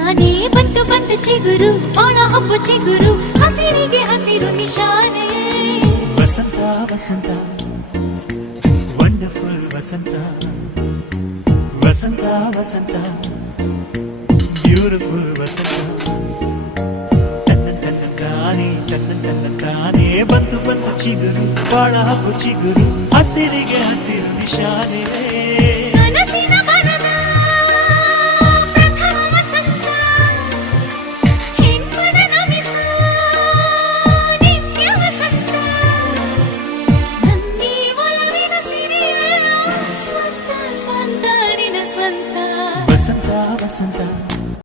ತಾನೇ ಬಂತು ಬಂತು ಚಿಗುರು ಒಣ ಹಬ್ಬ ಚಿಗುರು ಹಸಿರಿಗೆ ಹಸಿರು ನಿಶಾನೆ ವಸಂತ ವಸಂತ ವಂಡರ್ಫುಲ್ ವಸಂತ ವಸಂತ ವಸಂತ ಬ್ಯೂಟಿಫುಲ್ ವಸಂತ ತನ್ನ ತಾನೇ ಬಂತು ಬಂತು ಚಿಗುರು ಬಾಳ ಹಬ್ಬ ಚಿಗುರು ಹಸಿರಿಗೆ ಹಸಿರು ನಿಶಾನೆ